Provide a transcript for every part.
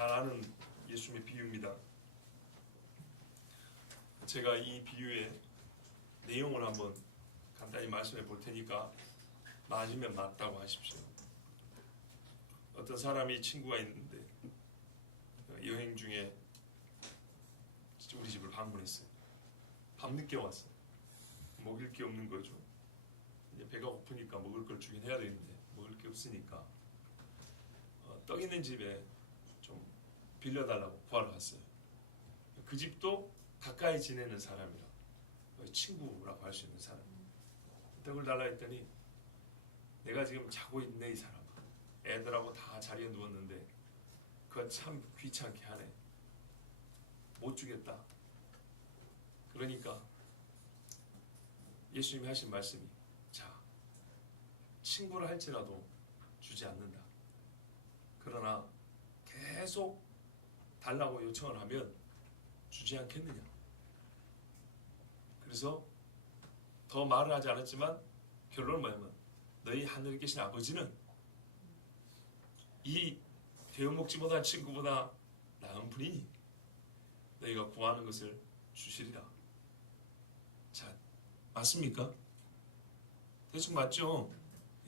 잘 아는 예수님의 비유입니다. 제가 이 비유의 내용을 한번 간단히 말씀해 볼 테니까 맞으면 맞다고 하십시오. 어떤 사람이 친구가 있는데 여행 중에 우리 집을 방문했어요. 밤늦게 왔어요. 먹을 게 없는 거죠. 이제 배가 고프니까 먹을 걸 주긴 해야 되는데 먹을 게 없으니까 떡 있는 집에 좀 빌려달라고 구하러 갔어요. 그 집도 가까이 지내는 사람이라 친구라고 할 수 있는 사람. 떡을 달라 했더니 내가 지금 자고 있네 이 사람. 애들하고 다 자리에 누웠는데 그거 참 귀찮게 하네. 못 주겠다. 그러니까 예수님이 하신 말씀이 자, 친구를 할지라도 주지 않는다. 그러나 계속 달라고 요청을 하면 주지 않겠느냐. 그래서 더 말을 하지 않았지만 결론은 뭐냐면 너희 하늘에 계신 아버지는 이 되어먹지 못한 친구보다 나은 분이니 너희가 구하는 것을 주시리라. 자, 맞습니까? 대충 맞죠?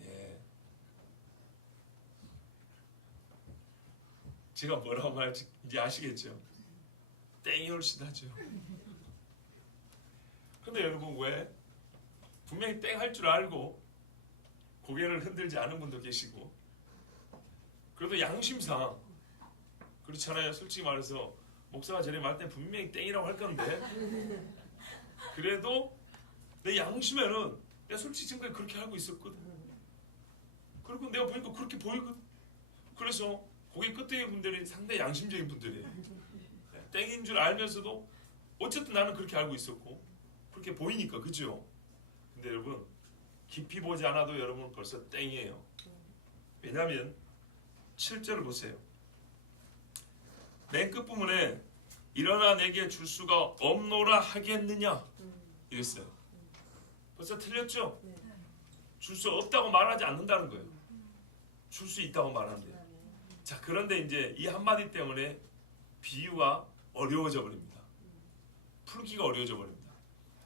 예. 제가 뭐라고 말할지 이제 아시겠죠? 땡이 옳시다죠. 근데 여러분 왜 분명히 땡 할 줄 알고 고개를 흔들지 않은 분도 계시고 그래도 양심상 그렇잖아요. 솔직히 말해서 목사가 전에 말할 때 분명히 땡이라고 할 건데 그래도 내 양심에는 내가 솔직히 지금까지 그렇게 알고 있었거든. 그리고 내가 보니까 그렇게 보이거든. 그래서 고개 끝에 분들이 상당히 양심적인 분들이에요. 땡인 줄 알면서도 어쨌든 나는 그렇게 알고 있었고 그렇게 보이니까 그죠? 근데 여러분 깊이 보지 않아도 여러분 벌써 땡이에요. 왜냐하면 7절을 보세요. 맨 끝부분에 일어나 내게 줄 수가 없노라 하겠느냐 이랬어요. 벌써 틀렸죠? 줄 수 없다고 말하지 않는다는 거예요. 줄 수 있다고 말한대요. 자, 그런데 이제 이 한마디 때문에 비유가 어려워져 버립니다. 풀기가 어려워져 버립니다.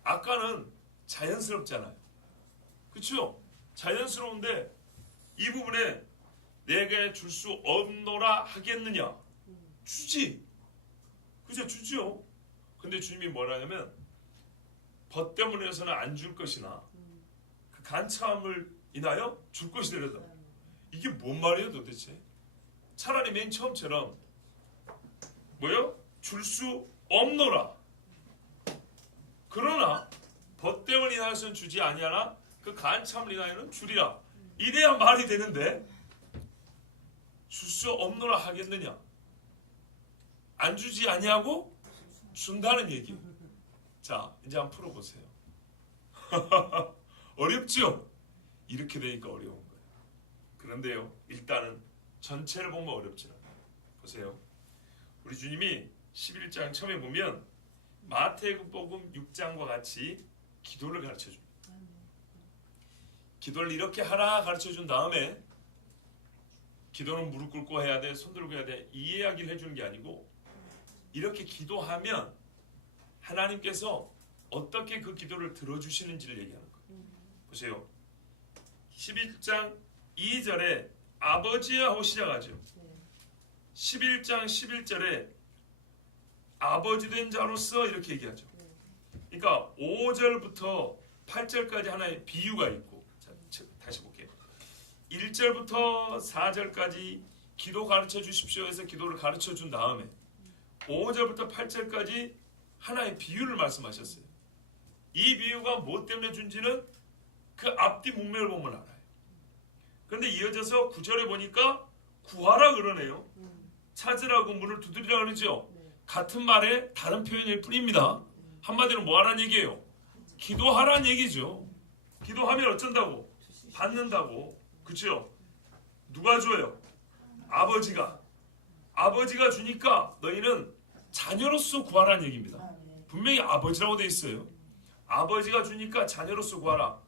아까는 자연스럽잖아요. 그렇죠? 자연스러운데 이 부분에 내게 줄 수 없노라 하겠느냐? 주지. 그죠? 주죠. 근데 주님이 뭐라냐면 벗됨으로 해서는 안 줄 것이나 그 간참을 인하여 줄 것이더라도. 이게 뭔 말이에요 도대체? 차라리 맨 처음처럼 뭐요? 줄 수 없노라. 그러나 벗됨을 인하여서는 주지 아니하나 그 간참을 인하여는 주리라. 이래야 말이 되는데 줄 수 없노라 하겠느냐? 안 주지 아니하고 준다는 얘기. 자, 이제 한번 풀어보세요. 어렵죠? 이렇게 되니까 어려운 거예요. 그런데요, 일단은 전체를 보면 어렵지 않아요. 보세요. 우리 주님이 11장 처음에 보면 마태복음 6장과 같이 기도를 가르쳐줍니다. 기도를 이렇게 하라 가르쳐준 다음에 기도는 무릎 꿇고 해야 돼, 손 들고 해야 돼, 이 이야기를 해주는 게 아니고 이렇게 기도하면 하나님께서 어떻게 그 기도를 들어주시는지를 얘기하는 거예요. 보세요. 11장 2절에 아버지여 하고 시작하죠. 11장 11절에 아버지 된 자로서 이렇게 얘기하죠. 그러니까 5절부터 8절까지 하나의 비유가 있고, 자, 다시 볼게요. 1절부터 4절까지 기도 가르쳐 주십시오 해서 기도를 가르쳐 준 다음에 5절부터 8절까지 하나의 비유를 말씀하셨어요. 이 비유가 무엇 때문에 준지는 그 앞뒤 문맥을 보면 알아요. 그런데 이어져서 9절에 보니까 구하라 그러네요. 찾으라고 문을 두드리라 그러죠. 같은 말에 다른 표현일 뿐입니다. 한마디로 뭐 하라는 얘기예요? 기도하라는 얘기죠. 기도하면 어쩐다고? 받는다고. 그렇죠? 누가 줘요? 아버지가. 아버지가 주니까 너희는 자녀로서 구하라는 얘기입니다. 분명히 아버지라고 되어 있어요. 아버지가 주니까 자녀로서 구하라.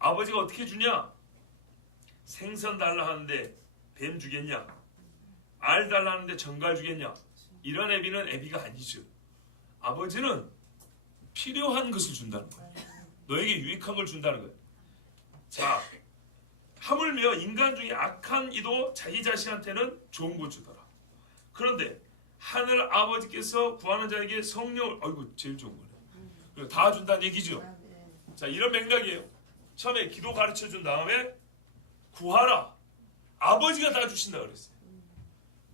아버지가 어떻게 주냐? 생선 달라 하는데 뱀 주겠냐? 알 달라는데 전갈 주겠냐? 이런 애비는 애비가 아니죠. 아버지는 필요한 것을 준다는 거예요. 너에게 유익한 걸 준다는 거예요. 자, 하물며 인간 중에 악한 이도 자기 자신한테는 좋은 것 주더라. 그런데 하늘 아버지께서 구하는 자에게 성령을, 아이고 제일 좋은 거네. 다 준다는 얘기죠. 자, 이런 맥락이에요. 처음에 기도 가르쳐 준 다음에 구하라. 아버지가 다 주신다 그랬어요.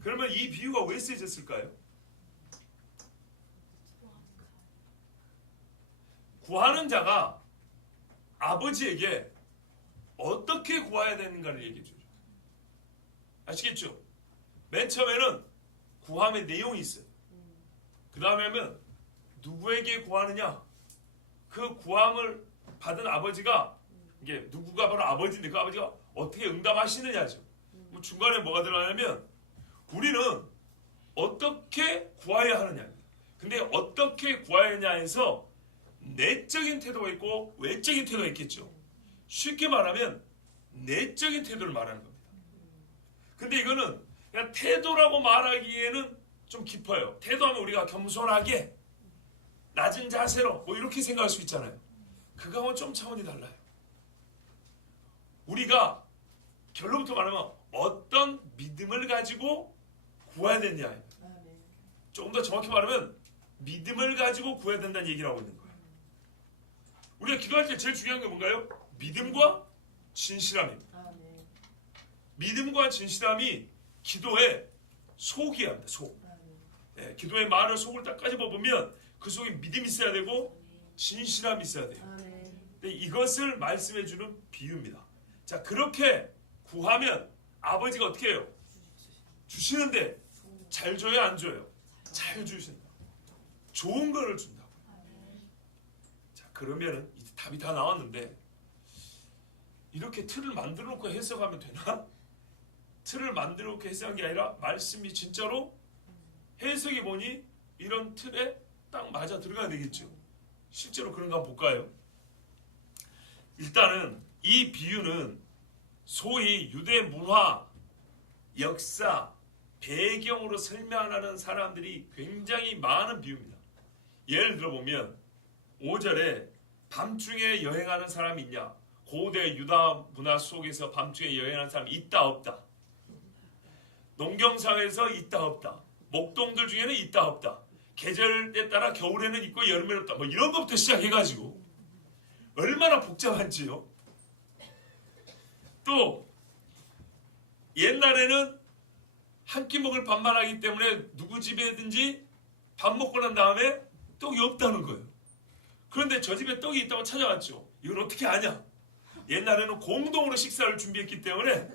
그러면 이 비유가 왜 쓰여졌을까요? 구하는 자가 아버지에게 어떻게 구해야 되는가를 얘기해 주죠. 아시겠죠? 맨 처음에는 구함의 내용이 있어요. 그 다음에 하면 누구에게 구하느냐? 그 구함을 받은 아버지가, 이게 누구가 바로 아버지인데 그 아버지가 어떻게 응답하시느냐죠. 뭐 중간에 뭐가 들어가냐면 우리는 어떻게 구해야 하느냐. 근데 어떻게 구해야 하느냐에서 내적인 태도가 있고 외적인 태도가 있겠죠. 쉽게 말하면 내적인 태도를 말하는 겁니다. 근데 이거는 그냥 태도라고 말하기에는 좀 깊어요. 태도하면 우리가 겸손하게 낮은 자세로 뭐 이렇게 생각할 수 있잖아요. 그거하고는 좀 차원이 달라요. 우리가 결론부터 말하면 어떤 믿음을 가지고 구해야 되냐. 조금 더 정확히 말하면 믿음을 가지고 구해야 된다는 얘기를 하고 있는 거예요. 우리가 기도할 때 제일 중요한 게 뭔가요? 믿음과 진실함입니다. 믿음과 진실함이 기도의 속이야 합니다. 속. 네, 기도의 말을 속을 딱 까집어보면 그 속에 믿음이 있어야 되고 진실함이 있어야 돼요. 근데 이것을 말씀해주는 비유입니다. 자, 그렇게 구하면 아버지가 어떻게 해요? 주시는데 잘 줘요, 안 줘요? 잘 주신다. 좋은 거를 준다고. 자, 그러면은 이제 답이 다 나왔는데 이렇게 틀을 만들어 놓고 해석하면 되나? 틀을 만들어 놓고 해석한 게 아니라 말씀이 진짜로 해석해 보니 이런 틀에 딱 맞아 들어가야 되겠죠. 실제로 그런가 볼까요? 일단은 이 비유는 소위 유대 문화, 역사, 배경으로 설명하는 사람들이 굉장히 많은 비유입니다. 예를 들어보면 5절에 밤중에 여행하는 사람이 있냐? 고대 유다 문화 속에서 밤중에 여행하는 사람이 있다 없다. 농경사회에서 있다 없다. 목동들 중에는 있다 없다. 계절에 따라 겨울에는 있고 여름에는 없다. 뭐 이런 것부터 시작해가지고 얼마나 복잡한지요. 또 옛날에는 한 끼 먹을 밥만 하기 때문에 누구 집에든지 밥 먹고 난 다음에 떡이 없다는 거예요. 그런데 저 집에 떡이 있다고 찾아왔죠. 이걸 어떻게 아냐? 옛날에는 공동으로 식사를 준비했기 때문에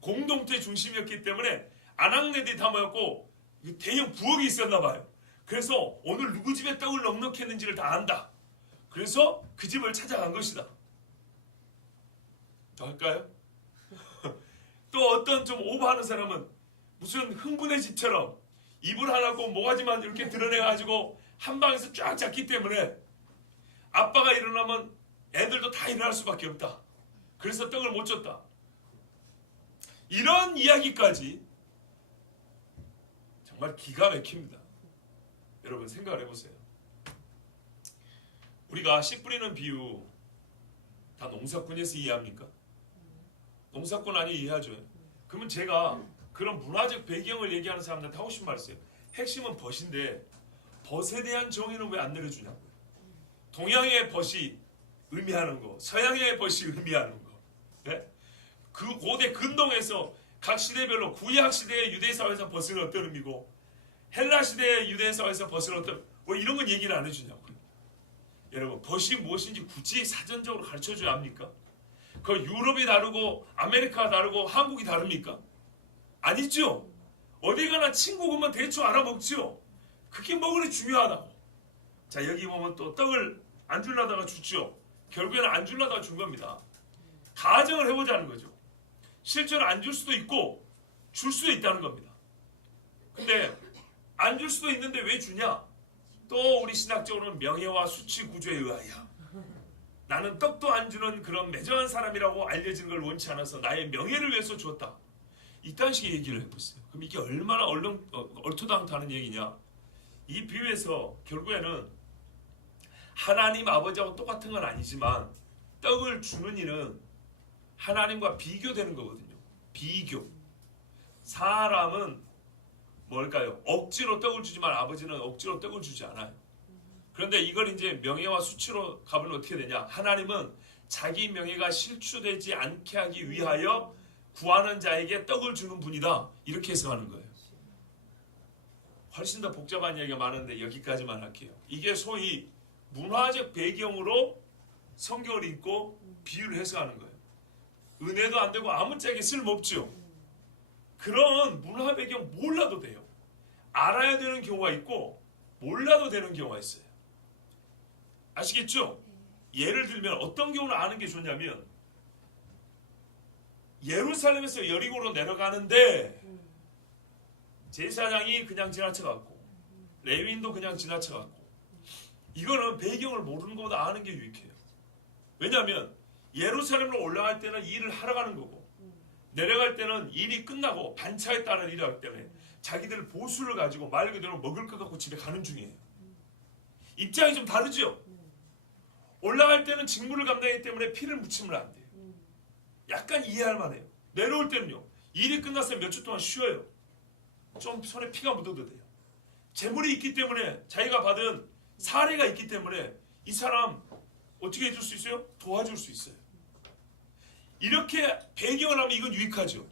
공동체 중심이었기 때문에 아낙네들이 다 모였고 대형 부엌이 있었나 봐요. 그래서 오늘 누구 집에 떡을 넉넉히 했는지를 다 안다. 그래서 그 집을 찾아간 것이다. 더 할까요? 또 어떤 좀 오버하는 사람은 무슨 흥분의 집처럼 입을 하나고 모가지만 이렇게 드러내가지고 한 방에서 쫙 잤기 때문에 아빠가 일어나면 애들도 다 일어날 수밖에 없다. 그래서 떡을 못 줬다. 이런 이야기까지 정말 기가 막힙니다. 여러분 생각을 해보세요. 우리가 씨 뿌리는 비유 다 농사꾼에서 이해합니까? 농사꾼 아니 이해하죠. 그러면 제가 그런 문화적 배경을 얘기하는 사람들한테 하고 싶은 말이 있어요. 핵심은 벗인데 벗에 대한 정의는 왜 안 내려주냐고요. 동양의 벗이 의미하는 거, 서양의 벗이 의미하는 거. 네? 그 고대 근동에서 각 시대별로 구약 시대의 유대 사회에서 벗은 어떤 의미고 헬라 시대의 유대 사회에서 벗은 어떤 뭐 이런 건 얘기를 안 해주냐고요. 여러분 벗이 무엇인지 굳이 사전적으로 가르쳐줘야 합니까? 그 유럽이 다르고 아메리카가 다르고 한국이 다릅니까? 아니죠. 어디 가나 친구 보면 대충 알아먹죠. 그게 뭐 그리 중요하다고. 자 여기 보면 또 떡을 안 주려다가 주죠. 결국에는 안 주려다가 준 겁니다. 가정을 해보자는 거죠. 실제로 안 줄 수도 있고 줄 수도 있다는 겁니다. 근데 안 줄 수도 있는데 왜 주냐? 또 우리 신학적으로는 명예와 수치 구조에 의하여 나는 떡도 안 주는 그런 매정한 사람이라고 알려지는 걸 원치 않아서 나의 명예를 위해서 주었다. 이딴 식의 얘기를 해보세요. 그럼 이게 얼마나 얼토당토하는 얘기냐. 이 비유에서 결국에는 하나님 아버지하고 똑같은 건 아니지만 떡을 주는 일은 하나님과 비교되는 거거든요. 비교. 사람은 뭘까요? 억지로 떡을 주지만 아버지는 억지로 떡을 주지 않아요. 그런데 이걸 이제 명예와 수치로 가면 어떻게 되냐? 하나님은 자기 명예가 실추되지 않게 하기 위하여 구하는 자에게 떡을 주는 분이다. 이렇게 해석하는 거예요. 훨씬 더 복잡한 얘기가 많은데 여기까지만 할게요. 이게 소위 문화적 배경으로 성경을 읽고 비유를 해석하는 거예요. 은혜도 안 되고 아무짝에 쓸모없죠. 그런 문화 배경 몰라도 돼요. 알아야 되는 경우가 있고 몰라도 되는 경우가 있어요. 아시겠죠? 예를 들면 어떤 경우는 아는 게 좋냐면 예루살렘에서 여리고로 내려가는데 제사장이 그냥 지나쳐갔고 레위인도 그냥 지나쳐갔고 이거는 배경을 모르는 것보다 아는 게 유익해요. 왜냐하면 예루살렘으로 올라갈 때는 일을 하러 가는 거고 내려갈 때는 일이 끝나고 반차에 따른 일을 하기 때문에 자기들 보수를 가지고 말 그대로 먹을 것 갖고 집에 가는 중이에요. 입장이 좀 다르죠? 올라갈 때는 직무를 감당하기 때문에 피를 묻히면 안 돼요. 약간 이해할 만해요. 내려올 때는요. 일이 끝났으면 몇 주 동안 쉬어요. 좀 손에 피가 묻어도 돼요. 재물이 있기 때문에 자기가 받은 사례가 있기 때문에 이 사람 어떻게 해줄 수 있어요? 도와줄 수 있어요. 이렇게 배경을 하면 이건 유익하죠.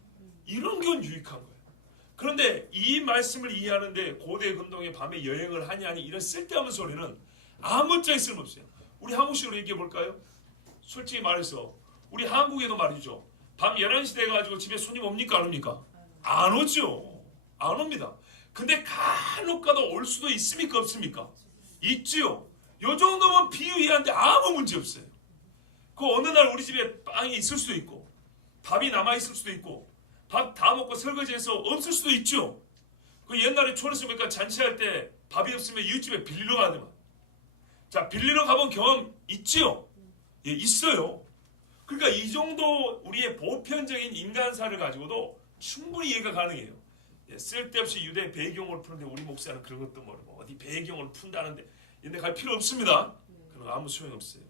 이런 건 유익한 거예요. 그런데 이 말씀을 이해하는데 고대 근동의 밤에 여행을 하니 이런 쓸데없는 소리는 아무짝에 쓸모없어요. 우리 한국식으로 얘기해 볼까요? 솔직히 말해서 우리 한국에도 말이죠. 밤 11시 돼가지고 집에 손님 옵니까 안 옵니까? 안 오죠. 안 옵니다. 근데 간혹가다 올 수도 있습니까 없습니까? 있지요. 요 정도면 비유 이해하는데 아무 문제 없어요. 그 어느 날 우리 집에 빵이 있을 수도 있고 밥이 남아있을 수도 있고 밥 다 먹고 설거지해서 없을 수도 있죠. 그 옛날에 촌에서 보니까 잔치할 때 밥이 없으면 이웃집에 빌리러 가더만. 자, 빌리러 가본 경험 있지요? 예, 있어요. 그러니까 이 정도 우리의 보편적인 인간사를 가지고도 충분히 이해가 가능해요. 예, 쓸데없이 유대 배경을 푸는데 우리 목사는 그런 것도 모르고 어디 배경을 푼다는데 근데 갈 필요 없습니다. 그런 아무 소용없어요.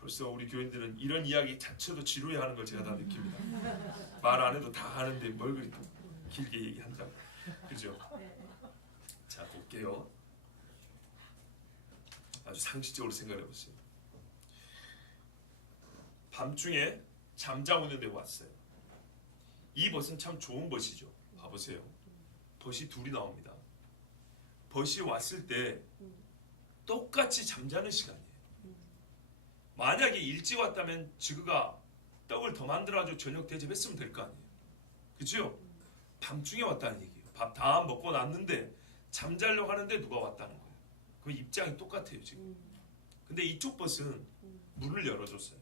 벌써 우리 교인들은 이런 이야기 자체도 지루해하는 걸 제가 다 느낍니다. 말 안 해도 다 아는데 뭘 그리 길게 얘기한다고. 그죠? 자, 볼게요. 아주 상식적으로 생각해 보세요. 밤중에 잠자고 있는데 왔어요. 이 벗은 참 좋은 벗이죠. 봐보세요. 벗이 둘이 나옵니다. 벗이 왔을 때 똑같이 잠자는 시간이에요. 만약에 일찍 왔다면 지그가 떡을 더 만들어가지고 저녁 대접했으면 될 거 아니에요. 그죠? 밤중에 왔다는 얘기예요. 밥 다 먹고 났는데 잠자려고 하는데 누가 왔다는 거예요. 그 입장이 똑같아요 지금. 근데 이쪽 벗은 문을 열어줬어요.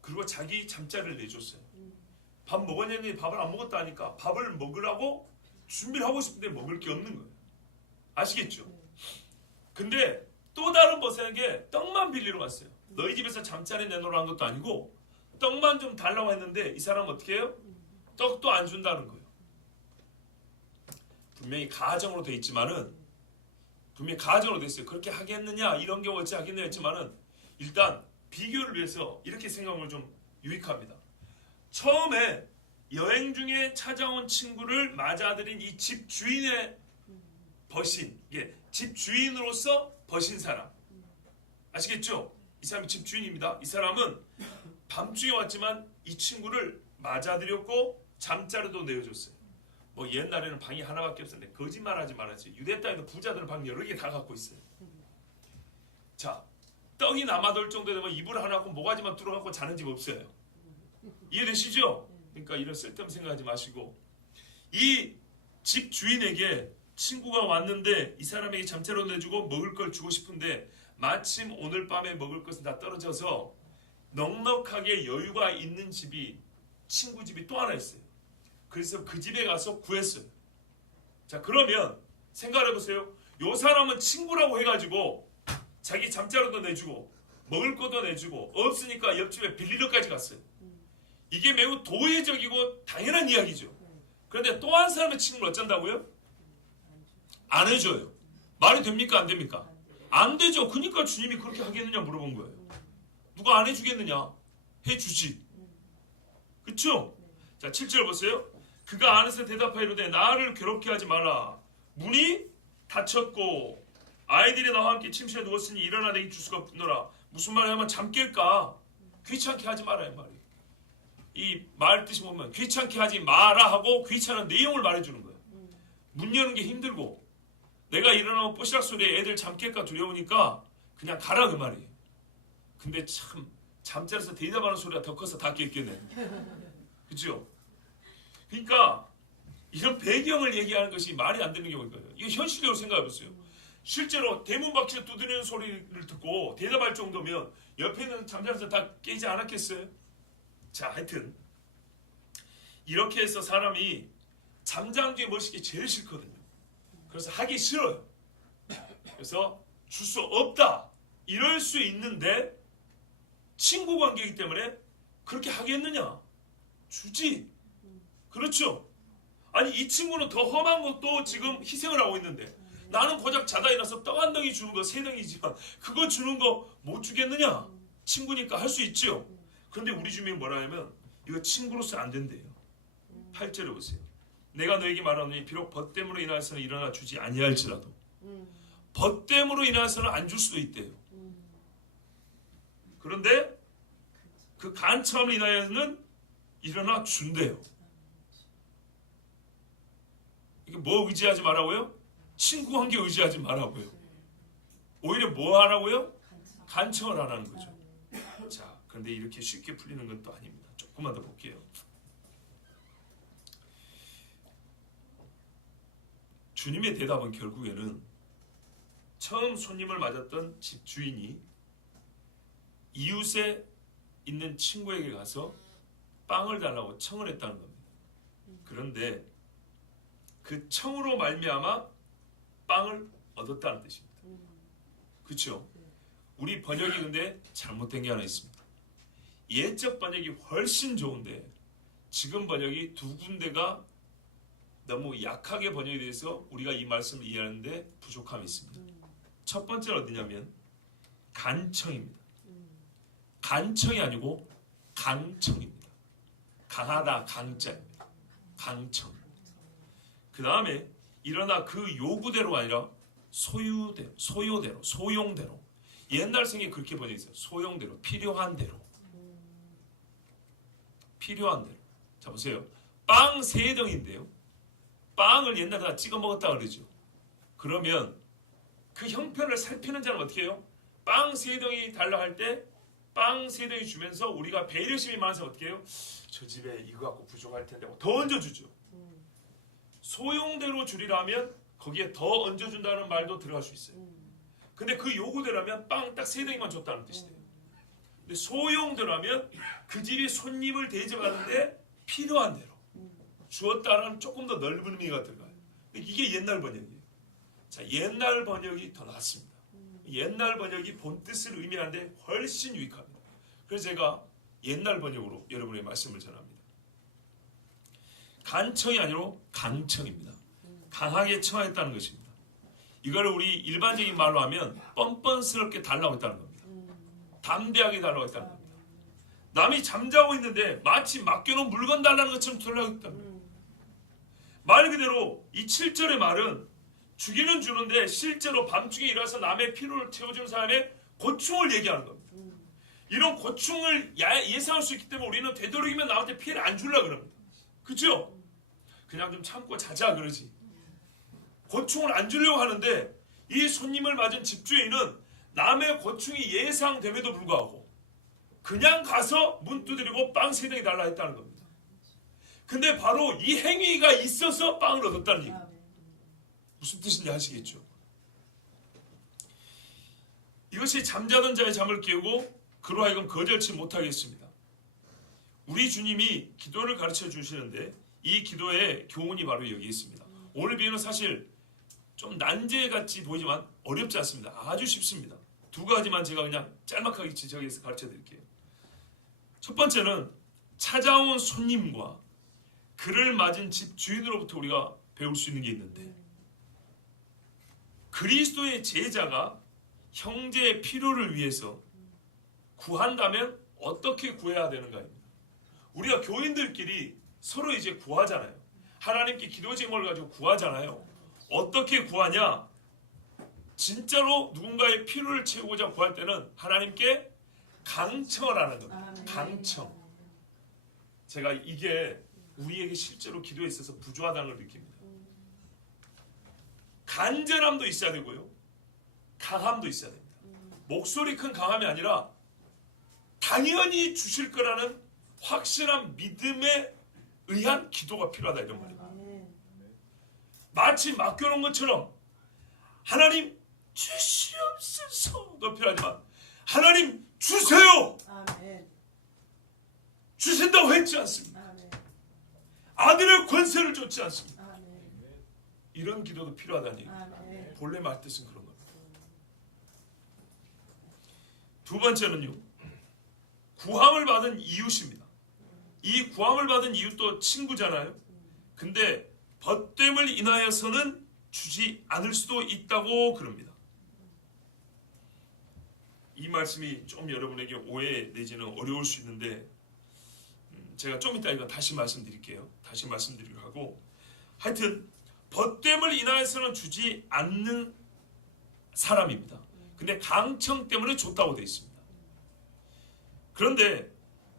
그리고 자기 잠자리를 내줬어요. 밥 먹었냐니 밥을 안 먹었다 하니까 밥을 먹으라고 준비를 하고 싶은데 먹을 게 없는 거예요. 아시겠죠? 근데 또 다른 벗에게 떡만 빌리러 갔어요. 너희 집에서 잠자리 내놓으라 한 것도 아니고 떡만 좀 달라고 했는데 이 사람은 어떻게 해요? 떡도 안 준다는 거예요. 분명히 가정으로 돼 있지만은 분명히 가정으로 돼 있어요. 그렇게 하겠느냐 이런 경우 어찌 하겠느냐 했지만은 일단 비교를 위해서 이렇게 생각하면 좀 유익합니다. 처음에 여행 중에 찾아온 친구를 맞아들인 이 집 주인의 벗인, 이게 집 주인으로서 벗인 사람. 아시겠죠? 이 사람이 집 주인입니다. 이 사람은 밤중에 왔지만 이 친구를 맞아들였고 잠자리도 내어줬어요. 뭐 옛날에는 방이 하나밖에 없었는데 거짓말하지 말았지. 유대 땅에도 부자들은 방 여러 개 다 갖고 있어요. 자, 떡이 남아돌 정도 되면 이불 하나 갖고 모가지만 뚫어갖고 자는 집 없어요. 이해되시죠? 그러니까 이런 쓸데없는 생각하지 마시고 이 집 주인에게 친구가 왔는데 이 사람에게 잠자리로 내주고 먹을 걸 주고 싶은데 마침 오늘 밤에 먹을 것은 다 떨어져서 넉넉하게 여유가 있는 집이 친구 집이 또 하나 있어요. 그래서 그 집에 가서 구했어요. 자, 그러면 생각해보세요. 요 사람은 친구라고 해가지고 자기 잠자리도 내주고 먹을 것도 내주고 없으니까 옆집에 빌리러까지 갔어요. 이게 매우 도의적이고 당연한 이야기죠. 그런데 또 한 사람의 친구를 어쩐다고요? 안 해줘요. 말이 됩니까? 안 됩니까? 안 되죠. 그러니까 주님이 그렇게 하겠느냐 물어본 거예요. 누가 안 해주겠느냐? 해주지. 그쵸? 자, 7절 보세요. 그가 안에서 대답하이로되 나를 괴롭게 하지 마라. 문이 닫혔고 아이들이 나와 함께 침실에 누웠으니 일어나 내게 줄 수가 없노라. 무슨 말을 하면 잠 깰까? 귀찮게 하지 마라 이 말이. 이 말 뜻이 보면 귀찮게 하지 마라 하고 귀찮은 내용을 말해주는 거예요. 문 여는 게 힘들고 내가 일어나면 뽀시락 소리에 애들 잠 깰까 두려우니까 그냥 가라 그 말이에요. 근데 참 잠자리에서 대답하는 소리가 더 커서 다 깼겠네. 그죠? 그러니까 이런 배경을 얘기하는 것이 말이 안 되는 경우인 거예요. 이거 현실적으로 생각해 보세요. 실제로 대문 밖에서 두드리는 소리를 듣고 대답할 정도면 옆에 있는 잠자리에서 다 깨지 않았겠어요? 자, 하여튼 이렇게 해서 사람이 잠자는 게 멋있게 제일 싫거든요. 그래서 하기 싫어요. 그래서 줄 수 없다 이럴 수 있는데 친구 관계이기 때문에 그렇게 하겠느냐? 주지. 그렇죠? 아니 이 친구는 더 험한 것도 지금 희생을 하고 있는데 나는 고작 자다 일어나서 떡 한 덩이 주는 거 세 덩이지만 그거 주는 거 못 주겠느냐? 친구니까 할 수 있죠. 그런데 우리 주님이 뭐라 하면 이거 친구로서 안 된대요. 8절에 보세요. 내가 너에게 말하노니 비록 벗됨으로 인하여서는 일어나 주지 아니할지라도 벗됨으로 인하여서는 안 줄 수도 있대요. 그런데 그 간청함으로 인하여서는 일어나 준대요. 이게 뭐 의지하지 말라고요? 친구 관계 의지하지 말라고요. 오히려 뭐 하라고요? 간청을 하라는 거죠. 자, 그런데 이렇게 쉽게 풀리는 건 또 아닙니다. 조금만 더 볼게요. 주님의 대답은 결국에는 처음 손님을 맞았던 집 주인이 이웃에 있는 친구에게 가서 빵을 달라고 청을 했다는 겁니다. 그런데 그 청으로 말미암아 빵을 얻었다는 뜻입니다. 그렇죠? 우리 번역이 근데 잘못된 게 하나 있습니다. 예적 번역이 훨씬 좋은데 지금 번역이 두 군데가 너무 약하게 번역이 돼서 우리가 이 말씀을 이해하는데 부족함이 있습니다. 첫 번째는 어디냐면 간청입니다. 간청이 아니고 강청입니다. 강하다 강자입니다. 강청. 그 다음에 일어나 그 요구대로가 아니라 소요대로, 소용대로. 옛날 성경에 그렇게 번역이 있어요. 소용대로, 필요한 대로. 필요한 대로. 자 보세요. 빵 3덩인데요. 빵을 옛날에 다 찍어 먹었다 그러죠. 그러면 그 형편을 살피는 자는 어떻게 해요? 빵 3덩이 달라 할 때 빵 3덩이 주면서 우리가 배려심이 많아서 어떻게 해요? 저 집에 이거 갖고 부족할 텐데 더 얹어주죠. 소용대로 주리라면 거기에 더 얹어준다는 말도 들어갈 수 있어요. 근데 그 요구대로면 빵 딱 3덩이만 줬다는 뜻이 돼요. 근데 소용대로면 그 집이 손님을 대접하는데 필요한 대로 주었다라는 조금 더 넓은 의미가 들어가요. 이게 옛날 번역이에요. 자, 옛날 번역이 더 낫습니다. 옛날 번역이 본 뜻을 의미하는데 훨씬 유익합니다. 그래서 제가 옛날 번역으로 여러분의 말씀을 전합니다. 간청이 아니라 강청입니다. 강하게 청하였다는 것입니다. 이거를 우리 일반적인 말로 하면 뻔뻔스럽게 달라고 했다는 겁니다. 담대하게 달라고 했다는 겁니다. 남이 잠자고 있는데 마치 맡겨놓은 물건 달라는 것처럼 달라고 했다는 겁니다. 말 그대로 이 7절의 말은 주기는 주는데 실제로 밤중에 일어나서 남의 피로를 채워주는 사람의 고충을 얘기하는 겁니다. 이런 고충을 예상할 수 있기 때문에 우리는 되도록이면 남한테 피해를 안 주려고 그럽니다. 그렇죠? 그냥 좀 참고 자자 그러지. 고충을 안 주려고 하는데 이 손님을 맞은 집주인은 남의 고충이 예상됨에도 불구하고 그냥 가서 문 두드리고 빵 3덩이 달라 했다는 겁니다. 근데 바로 이 행위가 있어서 빵을 얻었다는 얘기입니다. 무슨 뜻인지 아시겠죠? 이것이 잠자던 자의 잠을 깨우고 그로 하여금 거절치 못하게 했습니다. 우리 주님이 기도를 가르쳐 주시는데 이 기도의 교훈이 바로 여기 있습니다. 오늘 비유는 사실 좀 난제같이 보이지만 어렵지 않습니다. 아주 쉽습니다. 두 가지만 제가 그냥 짤막하게 지적해서 가르쳐 드릴게요. 첫 번째는 찾아온 손님과 그를 맞은 집 주인으로부터 우리가 배울 수 있는 게 있는데, 그리스도의 제자가 형제의 필요를 위해서 구한다면 어떻게 구해야 되는가입니다. 우리가 교인들끼리 서로 이제 구하잖아요. 하나님께 기도 제목을 가지고 구하잖아요. 어떻게 구하냐? 진짜로 누군가의 필요를 채우고자 구할 때는 하나님께 강청을 하는 겁니다. 강청. 제가 이게 우리에게 실제로 기도에 있어서 부족하다는 걸 느낍니다. 간절함도 있어야 되고요, 강함도 있어야 됩니다. 목소리 큰 강함이 아니라 당연히 주실 거라는 확실한 믿음에 의한 기도가 필요하다, 이런 말이에요. 마치 맡겨놓은 것처럼 하나님 주시옵소서도 필요하지만 하나님 주세요! 주신다고 했지 않습니다. 아들의 권세를 줬지 않습니다. 이런 기도도 필요하다는 얘기예요. 본래 말뜻은 그런 겁니다. 두 번째는요, 구함을 받은 이웃입니다. 이 구함을 받은 이웃도 친구잖아요. 근데 벗됨을 인하여서는 주지 않을 수도 있다고 그럽니다. 이 말씀이 좀 여러분에게 오해 내지는 어려울 수 있는데, 제가 좀 이따 이거 다시 말씀드릴게요. 다시 말씀드리고 하고, 하여튼 벗됨을 인하여서는 주지 않는 사람입니다. 근데 강청 때문에 줬다고 되어 있습니다. 그런데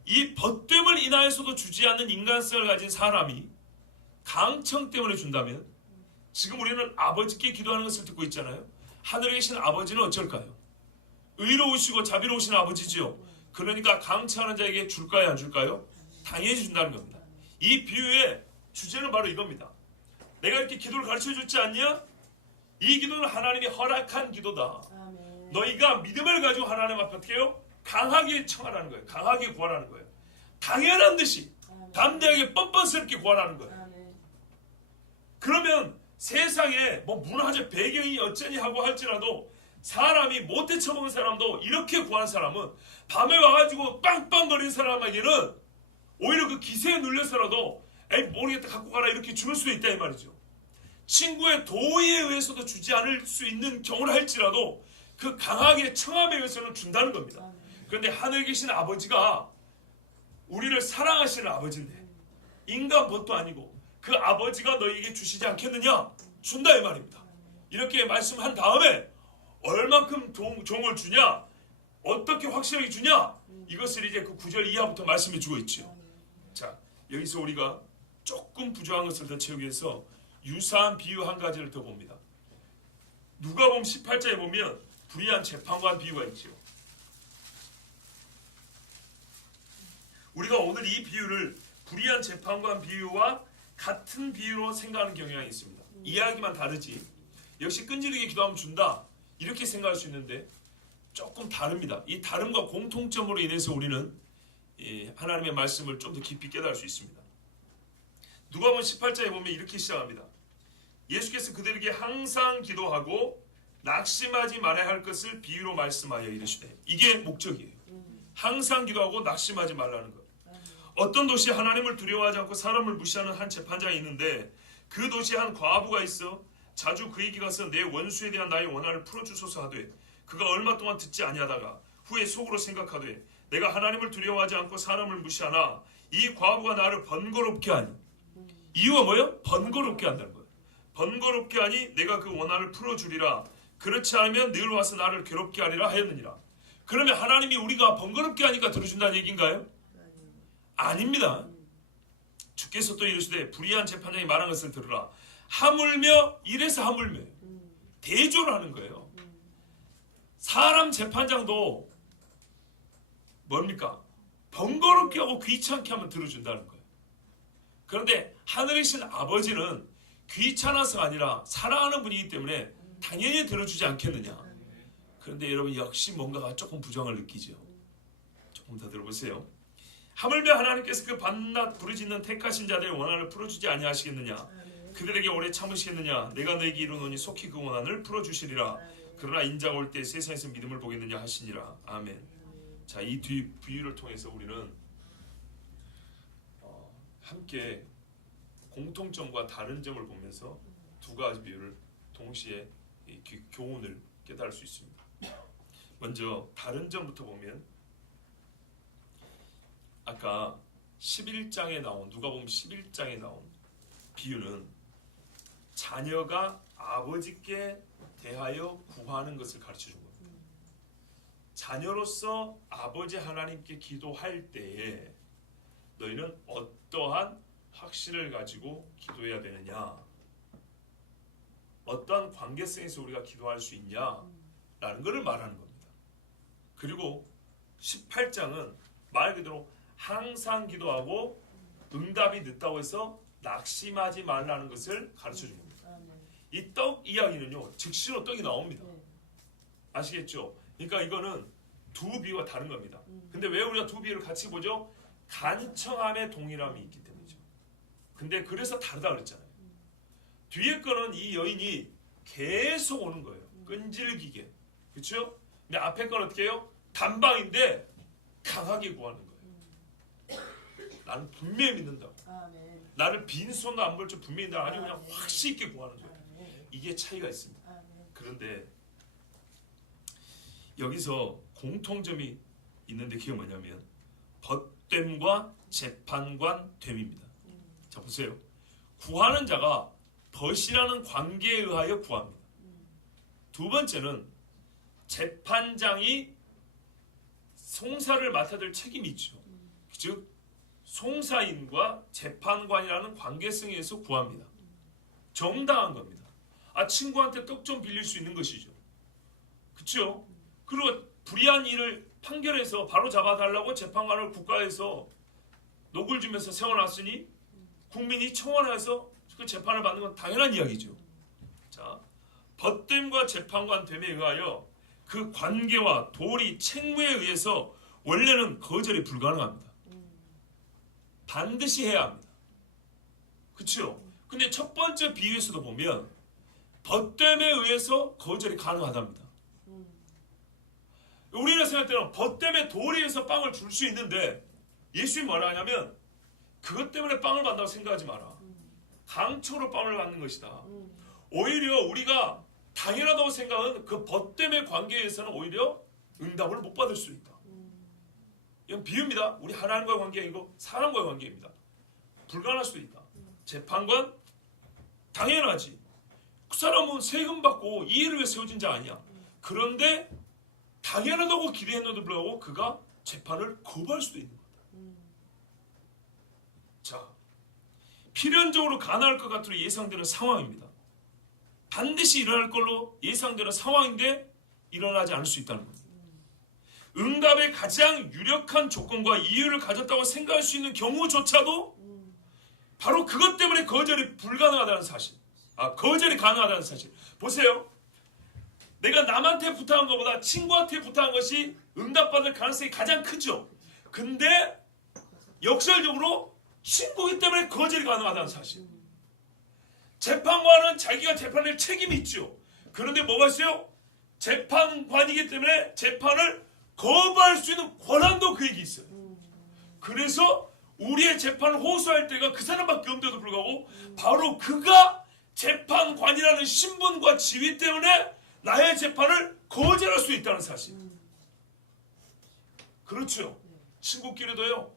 이 벗됨을 인하여서도 주지 않는 인간성을 가진 사람이 강청 때문에 준다면, 지금 우리는 아버지께 기도하는 것을 듣고 있잖아요. 하늘에 계신 아버지는 어쩔까요? 의로우시고 자비로우신 아버지지요. 그러니까 강청하는 자에게 줄까요, 안 줄까요? 당연히 준다는 겁니다. 이 비유의 주제는 바로 이겁니다. 내가 이렇게 기도를 가르쳐줬지 않냐? 이 기도는 하나님이 허락한 기도다. 너희가 믿음을 가지고 하나님 앞에 어떻게 해요? 강하게 청하라는 거예요. 강하게 구하라는 거예요. 당연한 듯이 담대하게 뻔뻔스럽게 구하라는 거예요. 그러면 세상에 뭐 문화적 배경이 어쩌니 하고 할지라도 사람이 못해 처먹은 사람도 이렇게 구한 사람은 밤에 와가지고 빵빵거리는 사람에게는 오히려 그 기세에 눌려서라도 에이 모르겠다 갖고 가라 이렇게 줄 수도 있다 이 말이죠. 친구의 도의에 의해서도 주지 않을 수 있는 경우를 할지라도 그 강하게 청함에 의해서는 준다는 겁니다. 그런데 하늘에 계신 아버지가 우리를 사랑하시는 아버지인데 인간 뭣도 아니고 그 아버지가 너희에게 주시지 않겠느냐? 준다 이 말입니다. 이렇게 말씀한 다음에 얼만큼 종을 주냐? 어떻게 확실하게 주냐? 이것을 이제 그 9절 이하부터 말씀해 주고 있죠. 자, 여기서 우리가 조금 부족한 것을 더 채우기 위해서 유사한 비유 한 가지를 더 봅니다. 누가복음 18장에 보면 불의한 재판관 비유가 있죠. 우리가 오늘 이 비유를 불의한 재판관 비유와 같은 비유로 생각하는 경향이 있습니다. 이야기만 다르지 역시 끈질기게 기도하면 준다 이렇게 생각할 수 있는데 조금 다릅니다. 이 다름과 공통점으로 인해서 우리는 하나님의 말씀을 좀 더 깊이 깨달을 수 있습니다. 누가복음 18장에 보면 이렇게 시작합니다. 예수께서 그들에게 항상 기도하고 낙심하지 말아야 할 것을 비유로 말씀하여 이르시되, 이게 목적이에요. 항상 기도하고 낙심하지 말라는 것. 어떤 도시에 하나님을 두려워하지 않고 사람을 무시하는 한 재판장이 있는데 그 도시에 한 과부가 있어 자주 그에게 가서 내 원수에 대한 나의 원한을 풀어주소서 하되 그가 얼마 동안 듣지 아니하다가 후에 속으로 생각하되 내가 하나님을 두려워하지 않고 사람을 무시하나 이 과부가 나를 번거롭게 하니. 이유가 뭐예요? 번거롭게 한다는 거예요. 번거롭게 하니 내가 그 원한을 풀어주리라. 그렇지 않으면 늘 와서 나를 괴롭게 하리라 하였느니라. 그러면 하나님이 우리가 번거롭게 하니까 들어준다는 얘기인가요? 아닙니다. 주께서 또 이르시되 불의한 재판장이 말한 것을 들으라. 하물며, 이래서 하물며 대조를 하는 거예요. 사람 재판장도 뭡니까? 번거롭게 하고 귀찮게 하면 들어준다는 거예요. 그런데 하늘에 계신 아버지는 귀찮아서가 아니라 사랑하는 분이기 때문에 당연히 들어주지 않겠느냐. 그런데 여러분 역시 뭔가가 조금 부정을 느끼죠. 조금 더 들어보세요. 하물며 하나님께서 그 밤낮 부르짖는 택하신 자들의 원한을 풀어주지 아니하시겠느냐. 그들에게 오래 참으시겠느냐. 내가 너에게 이르노니 속히 그 원한을 풀어주시리라. 그러나 인자가 올 때 세상에서 믿음을 보겠느냐 하시니라. 아멘. 자, 이 뒤 비유를 통해서 우리는 함께 공통점과 다른 점을 보면서 두 가지 비유를 동시에 이 교훈을 깨달을 수 있습니다. 먼저 다른 점부터 보면 아까 11장에 나온 누가복음 11장에 나온 비유는 자녀가 아버지께 대하여 구하는 것을 가르쳐 준 겁니다. 자녀로서 아버지 하나님께 기도할 때에 너희는 어떠한 확신을 가지고 기도해야 되느냐, 어떠한 관계성에서 우리가 기도할 수 있냐라는 것을 말하는 겁니다. 그리고 18장은 말 그대로 항상 기도하고 응답이 늦다고 해서 낙심하지 말라는 것을 가르쳐 줍니다. 이 떡 이야기는요, 즉시로 떡이 나옵니다. 아시겠죠? 그러니까 이거는 두 비유가 다른 겁니다. 근데 왜 우리가 두 비유를 같이 보죠? 간청함의 동일함이 있기 때문이죠. 근데 그래서 다르다 그랬잖아요. 뒤에 거는 이 여인이 계속 오는 거예요. 끈질기게. 그렇죠? 근데 앞에 거는 어떻게 해요? 단방인데 강하게 구하는 거예요. 나는 분명히 믿는다고. 나를 빈손도 안 벌 줄 분명히 나 아니고 그냥 확실히 있게 구하는 거예요. 이게 차이가 있습니다. 그런데 여기서 공통점이 있는데 그게 뭐냐면 벗됨과 재판관 됨입니다. 자 보세요. 구하는 자가 벗이라는 관계에 의하여 구합니다. 두 번째는 재판장이 송사를 맡아줄 책임이 있죠. 즉 송사인과 재판관이라는 관계성에 의해서 구합니다. 정당한 겁니다. 친구한테 떡 좀 빌릴 수 있는 것이죠. 그렇죠? 그리고 불의한 일을 판결해서 바로 잡아달라고 재판관을 국가에서 녹을 주면서 세워놨으니 국민이 청원해서 그 재판을 받는 건 당연한 이야기죠. 자, 벗됨과 재판관 됨에 의하여 그 관계와 도리, 책무에 의해서 원래는 거절이 불가능합니다. 반드시 해야 합니다. 그렇죠? 근데 첫 번째 비유에서도 보면 벗됨에 의해서 거절이 가능하답니다. 우리가 생각할 때는 벗됨에 도리에서 빵을 줄 수 있는데 예수님이 뭐라 하냐면 그것 때문에 빵을 받는다고 생각하지 마라. 강초로 빵을 받는 것이다. 오히려 우리가 당연하다고 생각하는 그 벗됨의 관계에서는 오히려 응답을 못 받을 수 있다. 이건 비유입니다. 우리 하나님과의 관계 아니고 사람과의 관계입니다. 불가능할 수도 있다. 재판관? 당연하지. 그 사람은 세금 받고 이해를 위해 세워진 자 아니야. 그런데 당연하다고 기대했는데도 불구하고 그가 재판을 거부할 수도 있는 거다. 자, 필연적으로 가능할 것 같으로 예상되는 상황입니다. 반드시 일어날 걸로 예상되는 상황인데 일어나지 않을 수 있다는 겁니다. 응답의 가장 유력한 조건과 이유를 가졌다고 생각할 수 있는 경우조차도 바로 그것 때문에 거절이 불가능하다는 사실. 거절이 가능하다는 사실. 보세요. 내가 남한테 부탁한 것보다 친구한테 부탁한 것이 응답받을 가능성이 가장 크죠. 근데 역설적으로 친구이기 때문에 거절이 가능하다는 사실. 재판관은 자기가 재판할 책임이 있죠. 그런데 뭐가 있어요? 재판관이기 때문에 재판을 거부할 수 있는 권한도 그에게 있어요. 그래서 우리의 재판을 호소할 때가 그 사람밖에 없는데도 불구하고 바로 그가 재판관이라는 신분과 지위 때문에 나의 재판을 거절할 수 있다는 사실. 그렇죠. 친구끼리도요.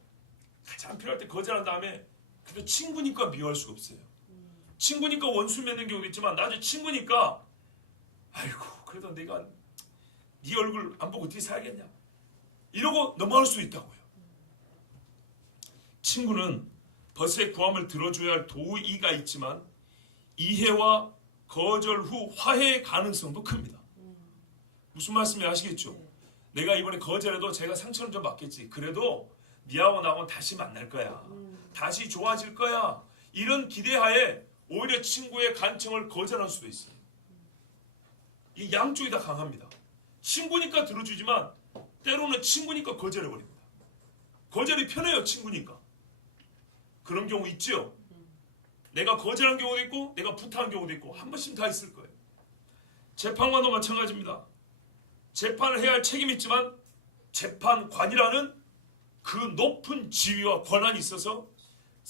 가장 필요할 때 거절한 다음에 그래도 친구니까 미워할 수가 없어요. 친구니까 원수 맺는 경우도 있지만 나중에 친구니까 아이고 그래도 내가 네 얼굴 안 보고 어떻게 살겠냐 이러고 넘어갈 수 있다고요. 친구는 벗의 구함을 들어줘야 할 도의가 있지만 이해와 거절 후 화해의 가능성도 큽니다. 무슨 말씀인지 아시겠죠? 내가 이번에 거절해도 제가 상처는 좀 받겠지. 그래도 니하고 나하고 다시 만날 거야. 다시 좋아질 거야. 이런 기대하에 오히려 친구의 간청을 거절할 수도 있어요. 이 양쪽이 다 강합니다. 친구니까 들어주지만 때로는 친구니까 거절해버립니다. 거절이 편해요. 친구니까. 그런 경우 있죠. 내가 거절한 경우도 있고 내가 부탁한 경우도 있고 한 번씩 다 있을 거예요. 재판관도 마찬가지입니다. 재판을 해야 할 책임이 있지만 재판관이라는 그 높은 지위와 권한이 있어서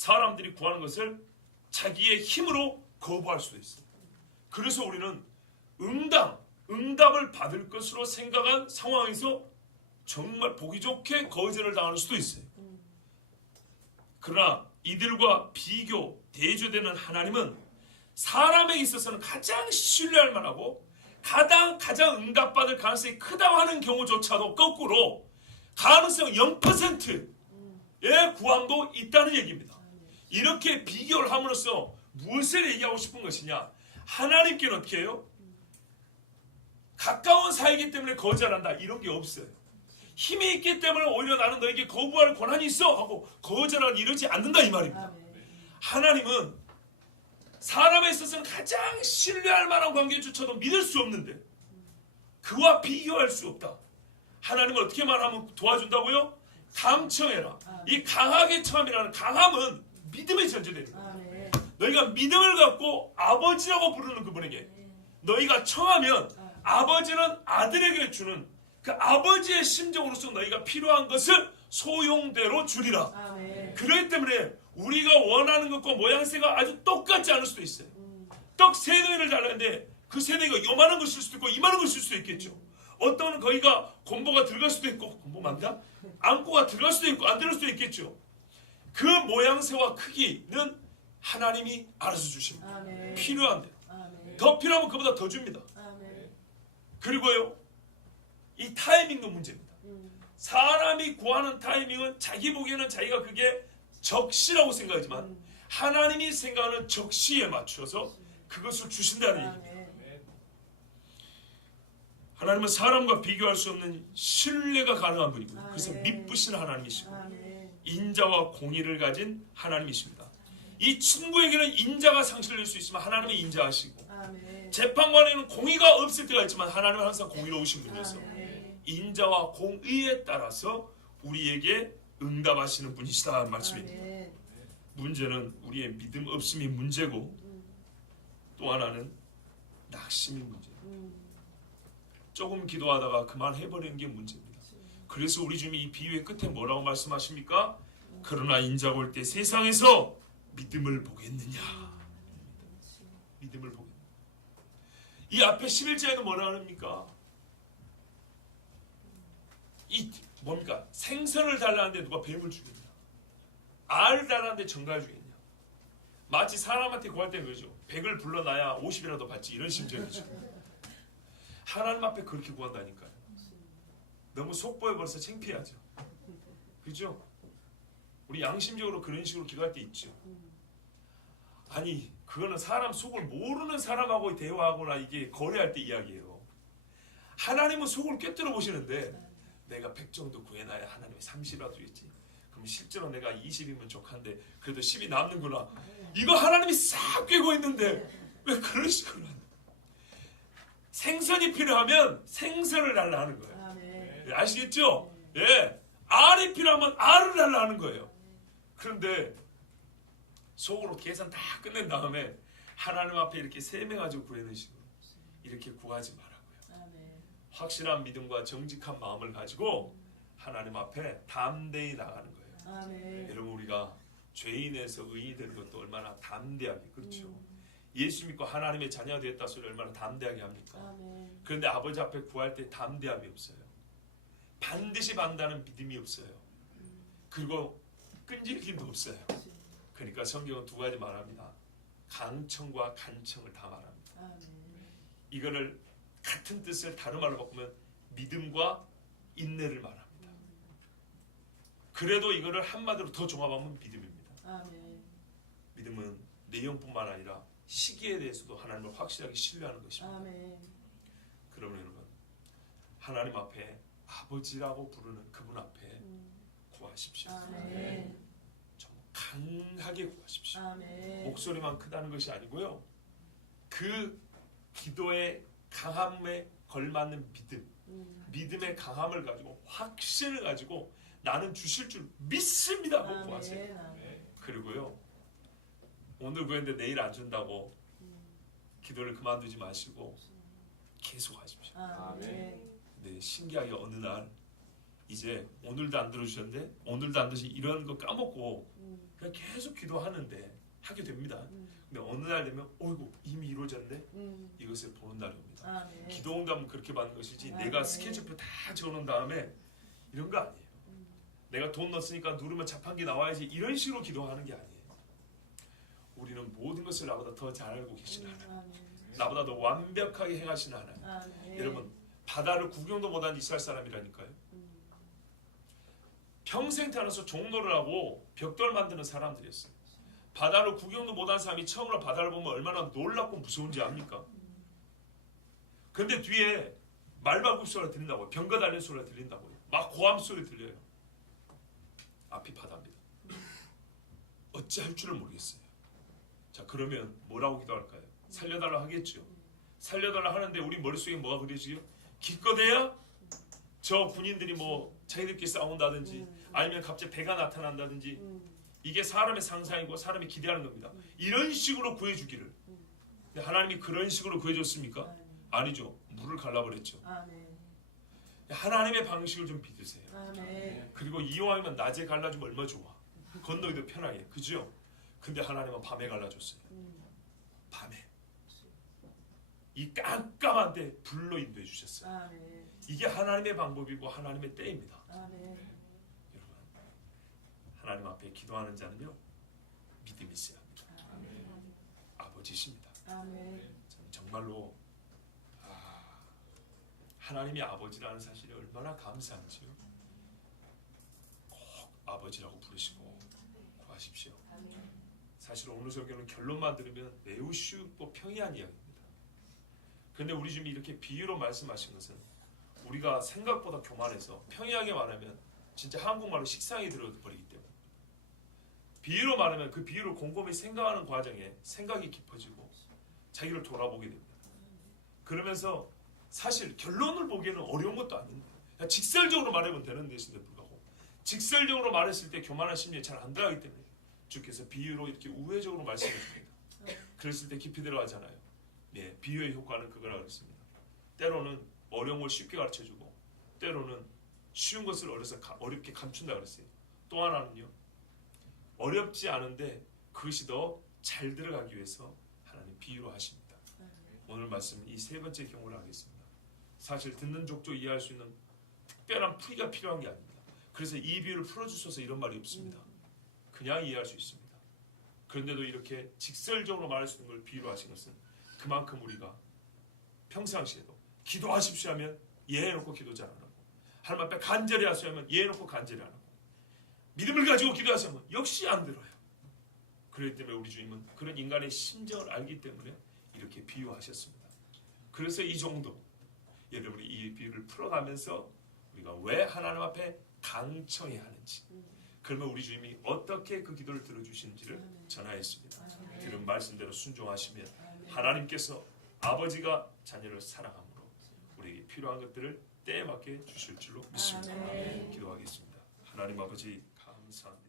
사람들이 구하는 것을 자기의 힘으로 거부할 수도 있어요. 그래서 우리는 응답을 받을 것으로 생각한 상황에서 정말 보기 좋게 거절을 당할 수도 있어요. 그러나 이들과 비교, 대조되는 하나님은 사람에 있어서는 가장 신뢰할 만하고 가장 응답받을 가능성이 크다고 하는 경우조차도 거꾸로 가능성 0%의 구함도 있다는 얘기입니다. 이렇게 비교를 함으로써 무엇을 얘기하고 싶은 것이냐? 하나님께는 어떻게 해요? 가까운 사이기 때문에 거절한다 이런 게 없어요. 힘이 있기 때문에 오히려 나는 너에게 거부할 권한이 있어 하고 거절하고 이러지 않는다 이 말입니다. 하나님은 사람에 있어서는 가장 신뢰할 만한 관계조차도 믿을 수 없는데 그와 비교할 수 없다. 하나님은 어떻게 말하면 도와준다고요? 강청해라. 이 강하게 청함이라는 강함은 믿음에 전제되는 거예요. 너희가 믿음을 갖고 아버지라고 부르는 그분에게 너희가 청하면 아버지는 아들에게 주는 그 아버지의 심정으로서 너희가 필요한 것을 소용대로 주리라. 그렇기 때문에 우리가 원하는 것과 모양새가 아주 똑같지 않을 수도 있어요. 떡 3덩이를 달라는데 그 3덩이가 요만한 것일 수도 있고 이만한 것일 수도 있겠죠. 어떤 거기가 곰보가 들어갈 수도 있고 곰보 맞나? 안고가 들어갈 수도 있고 안 들어갈 수도 있겠죠. 그 모양새와 크기는 하나님이 알아서 주십니다. 필요한데 더 필요하면 그보다 더 줍니다. 그리고요 이 타이밍도 문제입니다. 사람이 구하는 타이밍은 자기 보기에는 자기가 그게 적시라고 생각하지만 하나님이 생각하는 적시에 맞춰서 그것을 주신다는 얘기입니다. 하나님은 사람과 비교할 수 없는 신뢰가 가능한 분이고 그래서 미쁘신 하나님이시고 인자와 공의를 가진 하나님이십니다. 이 친구에게는 인자가 상실될 수 있지만 하나님은 인자하시고 재판관에는 공의가 없을 때가 있지만 하나님은 항상 공의로우신 분이어서 인자와 공의에 따라서 우리에게 응답하시는 분이시다는 말씀입니다. 문제는 우리의 믿음 없음이 문제고 또 하나는 낙심이 문제입니다. 조금 기도하다가 그만해버리는 게 문제입니다. 그래서 우리 주님이 이 비유의 끝에 뭐라고 말씀하십니까? 그러나 인자가 올 때 세상에서 믿음을 보겠느냐? 믿음을 보겠느냐? 이 앞에 11절에는 뭐라 합니까? 이 뭡니까? 생선을 달라는데 누가 뱀을 주겠냐? 알을 달라는데 정갈 주겠냐? 마치 사람한테 구할 때 그러죠. 100을 불러놔야 50이라도 받지 이런 심정이죠. 하나님 앞에 그렇게 구한다니까요. 너무 속보여 벌써 창피하죠. 그죠? 우리 양심적으로 그런 식으로 기도할 때 있죠. 아니 그거는 사람 속을 모르는 사람하고 대화하거나 이게 거래할 때 이야기예요. 하나님은 속을 꿰뚫어 보시는데 내가 100 정도 구해놔야 하나님이 30이라도 주겠지. 그럼 실제로 내가 20이면 족한데 그래도 10이 남는구나. 이거 하나님이 싹 꿰고 있는데 왜 그런 식으로 하냐. 생선이 필요하면 생선을 달라 하는 거예요. 네, 아시겠죠? 예, 알이 필요하면 알을 달라 하는 거예요. 그런데 속으로 계산 다 끝낸 다음에 하나님 앞에 이렇게 세매가지고 구하는 식으로 이렇게 구하지 말라고요. 확실한 믿음과 정직한 마음을 가지고 하나님 앞에 담대히 나가는 거예요. 여러분 우리가 죄인에서 의인이 되는 것도 얼마나 담대하게 그렇죠. 예수 믿고 하나님의 자녀가 되었다 소리 얼마나 담대하게 합니까? 그런데 아버지 앞에 구할 때 담대함이 없어요. 반드시 받는다는 믿음이 없어요. 그리고 끈질김도 없어요. 그러니까 성경은 2가지 말합니다. 강청과 간청을 다 말합니다. 이거를 같은 뜻을 다른 말로 바꾸면 믿음과 인내를 말합니다. 그래도 이거를 한마디로 더 종합하면 믿음입니다. 믿음은 내용뿐만 아니라 시기에 대해서도 하나님을 확실하게 신뢰하는 것입니다. 그러면 여러분 하나님 앞에 아버지라고 부르는 그분 앞에 구하십시오. 정말 강하게 구하십시오. 목소리만 크다는 것이 아니고요. 그 기도의 강함에 걸맞는 믿음의 강함을 가지고 확신을 가지고 나는 주실 줄 믿습니다 하고 구하세요. 그리고요 오늘 구했는데 내일 안 준다고 기도를 그만두지 마시고 계속 하십시오. 네, 신기하게 어느 날 이제 오늘도 안 들어주셨는데 오늘도 안 들으시 이런 거 까먹고 그냥 계속 기도하는데 하게 됩니다. 근데 어느 날 되면 어이구 이미 이루어졌네. 이것을 보는 날이 옵니다. 네. 기도 응답은 그렇게 받는 것이지 아, 내가 네. 스케줄표 다 적어놓은 다음에 이런 거 아니에요. 내가 돈 넣었으니까 누르면 자판기 나와야지 이런 식으로 기도하는 게 아니에요. 우리는 모든 것을 나보다 더 잘 알고 계신 하나님, 나보다 더 완벽하게 행하신 하나님. 네. 여러분 바다를 구경도 못한 이스라엘 사람이라니까요. 평생 태어나서 종로를 하고 벽돌 만드는 사람들이었어요. 바다를 구경도 못한 사람이 처음으로 바다를 보면 얼마나 놀랍고 무서운지 압니까? 근데 뒤에 말발굽 소리가 들린다고요. 병거 달리는 소리가 들린다고요. 막 고함 소리 들려요. 앞이 바다입니다. 어찌할 줄을 모르겠어요. 자 그러면 뭐라고 기도할까요? 살려달라 하겠죠. 살려달라 하는데 우리 머릿속에 뭐가 그려지요? 기껏해야 저 군인들이 뭐 자기들끼리 싸운다든지 아니면 갑자기 배가 나타난다든지 이게 사람의 상상이고 사람이 기대하는 겁니다. 이런 식으로 구해주기를. 근데 하나님이 그런 식으로 구해줬습니까? 아니죠. 물을 갈라버렸죠. 하나님의 방식을 좀 믿으세요. 그리고 이왕이면 낮에 갈라주면 얼마 좋아. 건너기도 편하게. 그죠? 근데 하나님은 밤에 갈라줬어요. 밤에. 이 깜깜한데 불로 인도해 주셨어요. 이게 하나님의 방법이고 하나님의 때입니다. 여러분, 하나님 앞에 기도하는 자는요 믿음이 있어야 합니다. 아버지십니다. 정말로 하나님이 아버지라는 사실이 얼마나 감사한지요. 꼭 아버지라고 부르시고 구하십시오. 사실 오늘 설교는 결론만 들으면 매우 쉽고 평이한 이야기입니다. 그런데 우리 주님이 이렇게 비유로 말씀하신 것은 우리가 생각보다 교만해서 평이하게 말하면 진짜 한국말로 식상이 들어버리기 때문에 비유로 말하면 그 비유를 곰곰이 생각하는 과정에 생각이 깊어지고 자기를 돌아보게 됩니다. 그러면서 사실 결론을 보기에는 어려운 것도 아닌데 직설적으로 말하면 되는 데인데 불구하고 직설적으로 말했을 때 교만한 심리에 잘 안 들어가기 때문에 주께서 비유로 이렇게 우회적으로 말씀해 줍니다. 그랬을 때 깊이 들어가잖아요. 네, 비유의 효과는 그거라 그랬습니다. 때로는 어려운 걸 쉽게 가르쳐주고 때로는 쉬운 것을 어렵게 감춘다 그랬어요. 또 하나는요. 어렵지 않은데 그것이 더 잘 들어가기 위해서 하나님 비유로 하십니다. 오늘 말씀은 이 세 번째 경우를 하겠습니다. 사실 듣는 족족 이해할 수 있는 특별한 풀이가 필요한 게 아닙니다. 그래서 이 비유를 풀어주셔서 이런 말이 없습니다. 그냥 이해할 수 있습니다. 그런데도 이렇게 직설적으로 말할 수 있는 걸 비유로 하신 것은 그만큼 우리가 평상시에도 기도하십시오 하면 예해놓고 기도 잘 안 하고 하나님 앞에 간절히 하시오 하면 예해놓고 간절히 안 하고 믿음을 가지고 기도하시오 하면 역시 안 들어요. 그렇기 때문에 우리 주님은 그런 인간의 심정을 알기 때문에 이렇게 비유하셨습니다. 그래서 이 정도 여러분이 이 비유를 풀어가면서 우리가 왜 하나님 앞에 강청해야 하는지 그러면 우리 주님이 어떻게 그 기도를 들어주시는지를 전하였습니다. 들은 말씀대로 순종하시면 하나님께서 아버지가 자녀를 사랑함으로 우리에게 필요한 것들을 때에 맞게 주실 줄로 믿습니다. 기도하겠습니다. 하나님 아버지 감사합니다.